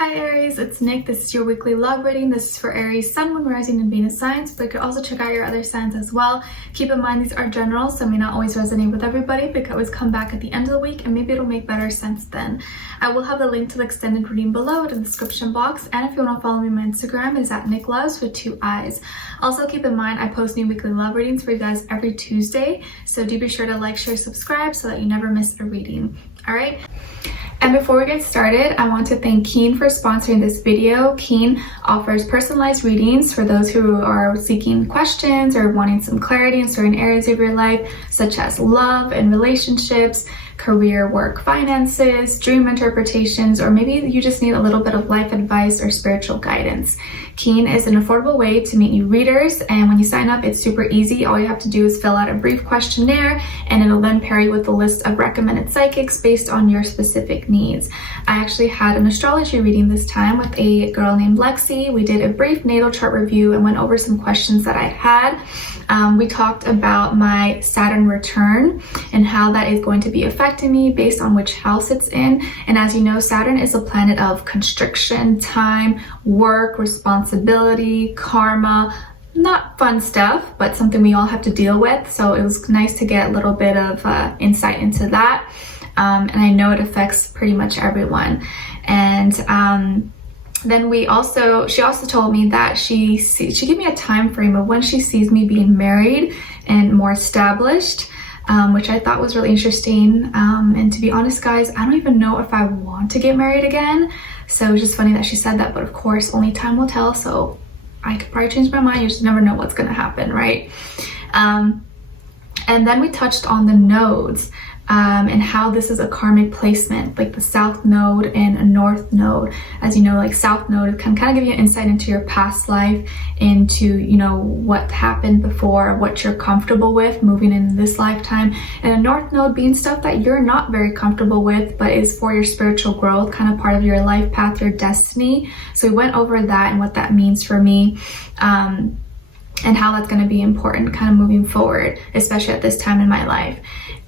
Hi Aries, it's Nick. This is your weekly love reading. This is for Aries, Sun, Moon, Rising, and Venus signs, but you could also check out your other signs as well. Keep in mind these are general, so may not always resonate with everybody, but could always come back at the end of the week and maybe it'll make better sense then. I will have the link to the extended reading below in the description box, and if you want to follow me on my Instagram, it is at Nicloves with 2 eyes. Also keep in mind I post new weekly love readings for you guys every Tuesday, so do be sure to like, share, subscribe so that you never miss a reading. Alright? And before we get started, I want to thank Keen for sponsoring this video. Keen offers personalized readings for those who are seeking questions or wanting some clarity in certain areas of your life, such as love and relationships, career, work, finances, dream interpretations, or maybe you just need a little bit of life advice or spiritual guidance. Keen is an affordable way to meet new readers, and when you sign up, it's super easy. All you have to do is fill out a brief questionnaire, and it'll then pair you with a list of recommended psychics based on your specific needs. I actually had an astrology reading this time with a girl named Lexi. We did a brief natal chart review and went over some questions that I had. We talked about my Saturn return and how that is going to be affecting me based on which house it's in. And as you know, Saturn is a planet of constriction, time, work, responsibility, karma. Not fun stuff, but something we all have to deal with. So it was nice to get a little bit of insight into that. And I know it affects pretty much everyone. And then she also told me that she gave me a time frame of when she sees me being married and more established, which I thought was really interesting. And to be honest, guys, I don't even know if I want to get married again. So it was just funny that she said that, but of course, only time will tell. So I could probably change my mind. You just never know what's going to happen, right? And then we touched on the nodes. And how this is a karmic placement, like the south node and a north node. As you know, like south node can kind of give you an insight into your past life, into, you know, what happened before, what you're comfortable with moving in this lifetime. And a north node being stuff that you're not very comfortable with, but is for your spiritual growth, kind of part of your life path, your destiny. So we went over that and what that means for me. And how that's going to be important kind of moving forward, especially at this time in my life.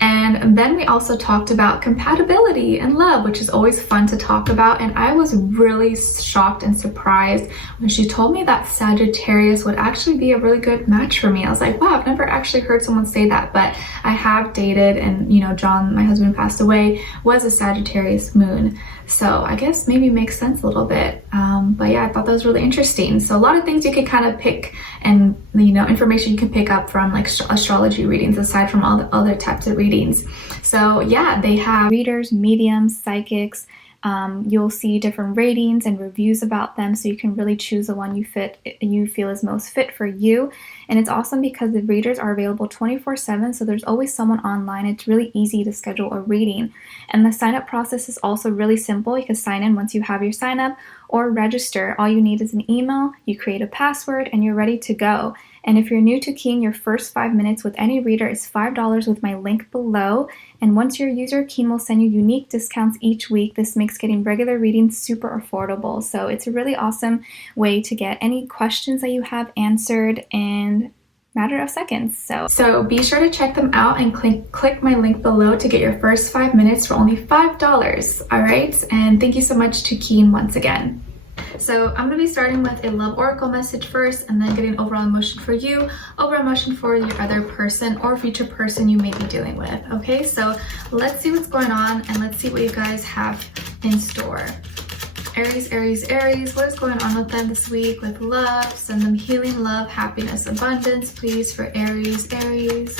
And then we also talked about compatibility and love, which is always fun to talk about. And I was really shocked and surprised when she told me that Sagittarius would actually be a really good match for me. I was like, wow, I've never actually heard someone say that, but I have dated, and you know, John, my husband, passed away, was a Sagittarius moon. So I guess maybe makes sense a little bit. But yeah, I thought that was really interesting. So a lot of things you could kind of pick, and you know, information you can pick up from like astrology readings aside from all the other types of readings. So yeah, they have readers, mediums, psychics. You'll see different ratings and reviews about them, so you can really choose the one you feel is most fit for you. And it's awesome because the readers are available 24/7, so there's always someone online. It's really easy to schedule a reading. And the sign-up process is also really simple. You can sign in once you have your sign-up or register. All you need is an email, you create a password, and you're ready to go. And if you're new to Keen, your first 5 minutes with any reader is $5 with my link below. And once you're a user, Keen will send you unique discounts each week. This makes getting regular readings super affordable. So it's a really awesome way to get any questions that you have answered in a matter of seconds. So be sure to check them out and click my link below to get your first 5 minutes for only $5. All right. And thank you so much to Keen once again. So I'm going to be starting with a love oracle message first, and then getting overall emotion for you, overall emotion for your other person or future person you may be dealing with. Okay, so let's see what's going on, and let's see what you guys have in store. Aries, Aries, Aries, what is going on with them this week with love? Send them healing, love, happiness, abundance, please, for Aries, Aries.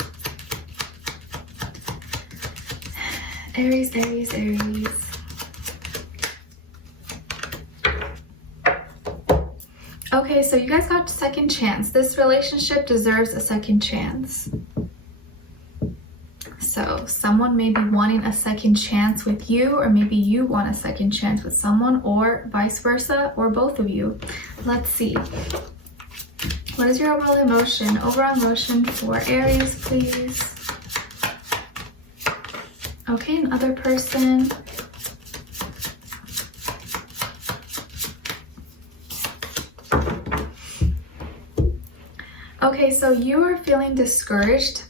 Aries, Aries, Aries. Okay, so you guys got a second chance. This relationship deserves a second chance. So someone may be wanting a second chance with you, or maybe you want a second chance with someone, or vice versa, or both of you. Let's see. What is your overall emotion? Overall emotion for Aries, please. Okay, another person. Okay, so you are feeling discouraged,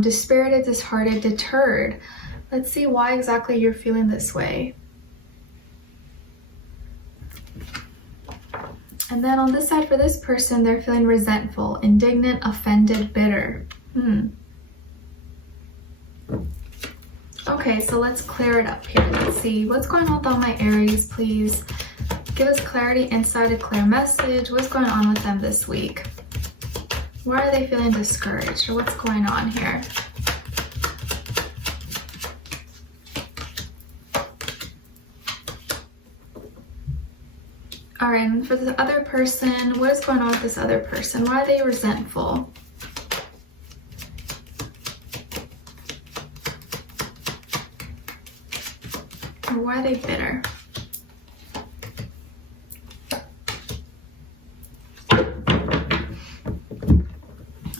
dispirited, disheartened, deterred. Let's see why exactly you're feeling this way. And then on this side for this person, they're feeling resentful, indignant, offended, bitter. Okay, so let's clear it up here. Let's see what's going on with all my Aries. Please give us clarity, insight, a clear message. What's going on with them this week? Why are they feeling discouraged, or what's going on here? All right, and for the other person, what is going on with this other person? Why are they resentful? Or why are they bitter?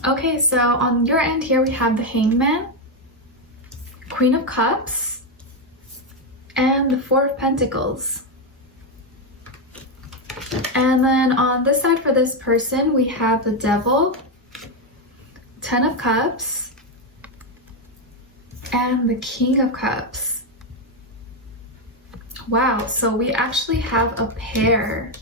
Okay, so on your end here, we have the Hangman, Queen of Cups, and the Four of Pentacles. And then on this side for this person, we have the Devil, Ten of Cups, and the King of Cups. Wow, so we actually have a pair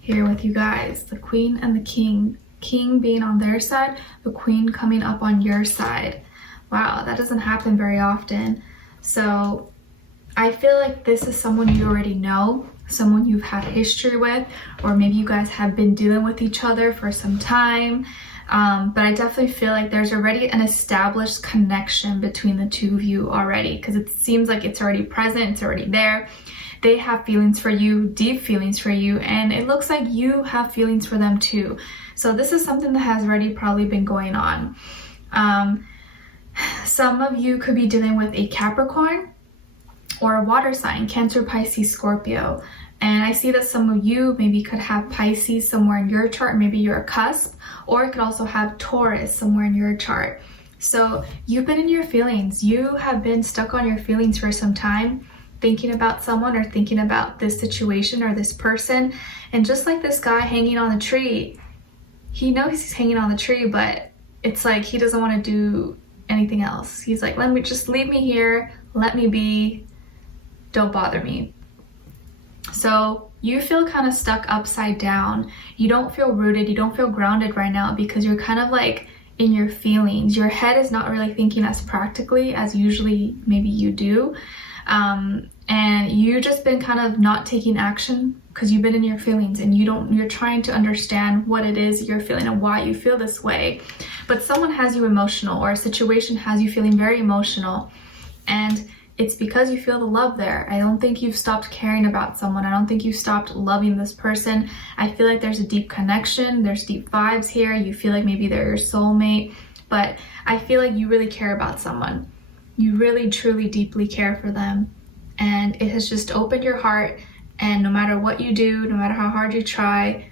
here with you guys, the Queen and the King. King being on their side, the Queen coming up on your side. Wow, that doesn't happen very often. So I feel like this is someone you already know, someone you've had history with, or maybe you guys have been dealing with each other for some time. But I definitely feel like there's already an established connection between the two of you already, because it seems like it's already present, it's already there. They have feelings for you, deep feelings for you, and it looks like you have feelings for them too. So this is something that has already probably been going on. Some of you could be dealing with a Capricorn or a water sign, Cancer, Pisces, Scorpio. And I see that some of you maybe could have Pisces somewhere in your chart, maybe you're a cusp, or it could also have Taurus somewhere in your chart. So you've been in your feelings. You have been stuck on your feelings for some time, thinking about someone or thinking about this situation or this person. And just like this guy hanging on the tree, he knows he's hanging on the tree, but it's like he doesn't want to do anything else. He's like, let me just leave me here, let me be, don't bother me. So you feel kind of stuck upside down. You don't feel rooted, you don't feel grounded right now because you're kind of like in your feelings. Your head is not really thinking as practically as usually maybe you do. And you've just been kind of not taking action because you've been in your feelings and you're trying to understand what it is you're feeling and why you feel this way. But someone has you emotional, or a situation has you feeling very emotional, and it's because you feel the love there. I don't think you've stopped caring about someone. I don't think you've stopped loving this person. I feel like there's a deep connection. There's deep vibes here. You feel like maybe they're your soulmate, but I feel like you really care about someone. You really, truly, deeply care for them. And it has just opened your heart. And no matter what you do, no matter how hard you try,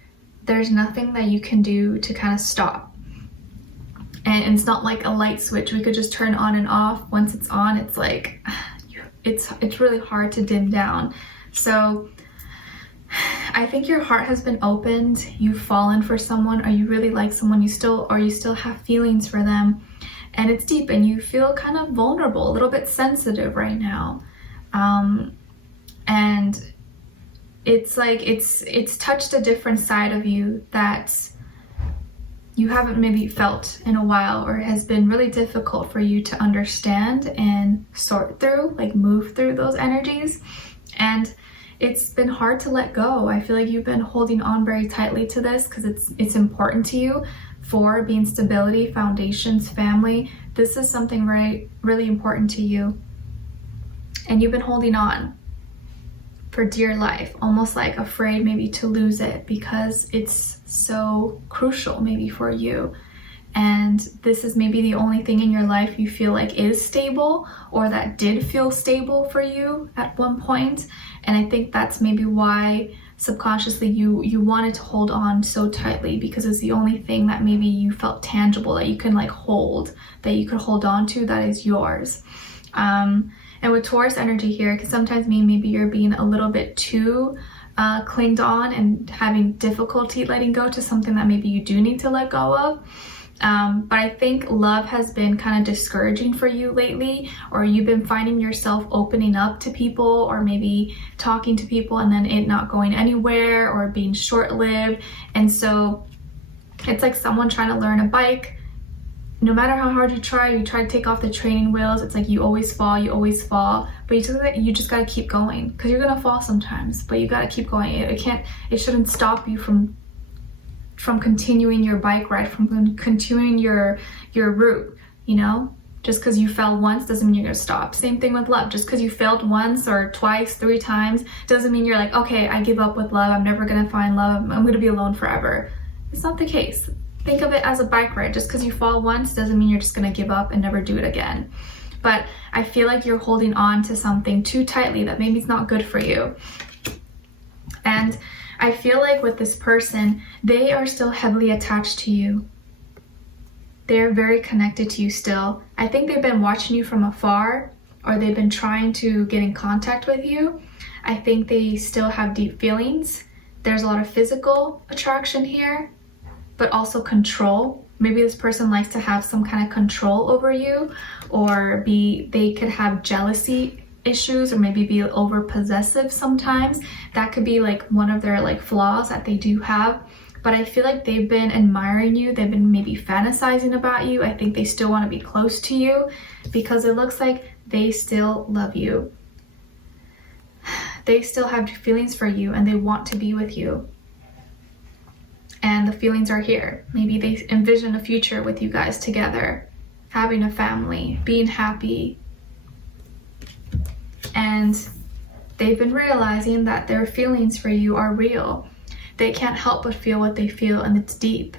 there's nothing that you can do to kind of stop. And it's not like a light switch we could just turn on and off. Once it's on, it's like, it's really hard to dim down. So I think your heart has been opened. You've fallen for someone, or you really like someone, you still have feelings for them. And it's deep, and you feel kind of vulnerable, a little bit sensitive right now. And it's like it's touched a different side of you that you haven't maybe felt in a while, or it has been really difficult for you to understand and sort through, like move through those energies. And it's been hard to let go. I feel like you've been holding on very tightly to this because it's important to you. For being stability, foundations, family, this is something really important to you. And you've been holding on for dear life, almost like afraid maybe to lose it because it's so crucial maybe for you. And this is maybe the only thing in your life you feel like is stable, or that did feel stable for you at one point. And I think that's maybe why subconsciously you wanted to hold on so tightly, because it's the only thing that maybe you felt tangible, that you can like hold, that you could hold on to, that is yours. And with Taurus energy here, it can sometimes mean maybe you're being a little bit too clinged on and having difficulty letting go to something that maybe you do need to let go of. But I think love has been kind of discouraging for you lately, or you've been finding yourself opening up to people, or maybe talking to people and then it not going anywhere, or being short-lived. And so it's like someone trying to learn a bike. No matter how hard you try to take off the training wheels, it's like you always fall, but you just gotta keep going, because you're gonna fall sometimes, but you gotta keep going. It shouldn't stop you from continuing your bike ride, from continuing your route, you know? Just because you fell once doesn't mean you're gonna stop. Same thing with love. Just because you failed once or twice, 3 times, doesn't mean you're like, okay, I give up with love, I'm never gonna find love, I'm gonna be alone forever. It's not the case. Think of it as a bike ride. Just because you fall once doesn't mean you're just gonna give up and never do it again. But I feel like you're holding on to something too tightly that maybe it's not good for you. And I feel like with this person, they are still heavily attached to you. They're very connected to you still. I think they've been watching you from afar, or they've been trying to get in contact with you. I think they still have deep feelings. There's a lot of physical attraction here, but also control. Maybe this person likes to have some kind of control over you, or they could have jealousy issues, or maybe be over possessive sometimes. That could be like one of their like flaws that they do have. But I feel like they've been admiring you, they've been maybe fantasizing about you. I think they still want to be close to you, because it looks like they still love you. They still have feelings for you, and they want to be with you. And the feelings are here. Maybe they envision a future with you guys together, having a family, being happy. And they've been realizing that their feelings for you are real. They can't help but feel what they feel, and it's deep.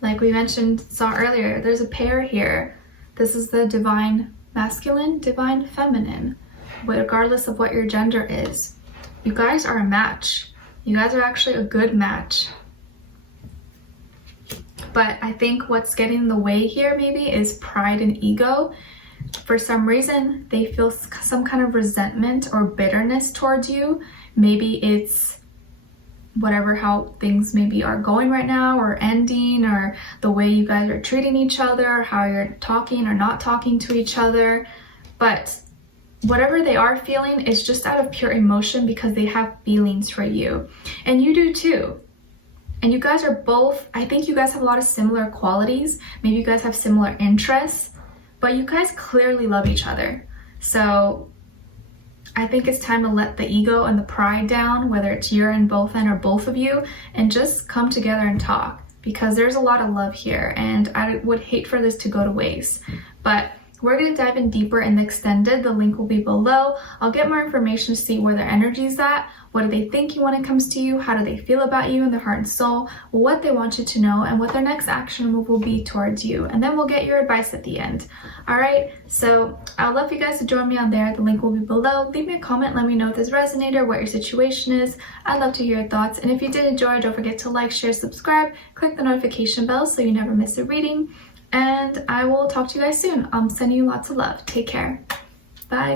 Like we saw earlier, there's a pair here. This is the divine masculine, divine feminine, regardless of what your gender is. You guys are a match. You guys are actually a good match. But I think what's getting in the way here maybe is pride and ego. For some reason, they feel some kind of resentment or bitterness towards you. Maybe it's how things maybe are going right now, or ending, or the way you guys are treating each other, how you're talking or not talking to each other. But whatever they are feeling is just out of pure emotion, because they have feelings for you. And you do too. And you guys are both, I think you guys have a lot of similar qualities. Maybe you guys have similar interests, but you guys clearly love each other. So I think it's time to let the ego and the pride down, whether it's you're in both end or both of you, and just come together and talk, because there's a lot of love here, and I would hate for this to go to waste. But we're going to dive in deeper in the extended. The link will be below. I'll get more information to see where their energy is at. What are they thinking when it comes to you? How do they feel about you in their heart and soul? What they want you to know, and what their next action move will be towards you. And then we'll get your advice at the end. All right, so I'd love for you guys to join me on there. The link will be below. Leave me a comment. Let me know if this resonated, what your situation is. I'd love to hear your thoughts. And if you did enjoy, don't forget to like, share, subscribe. Click the notification bell so you never miss a reading. And I will talk to you guys soon. I'm sending you lots of love. Take care. Bye.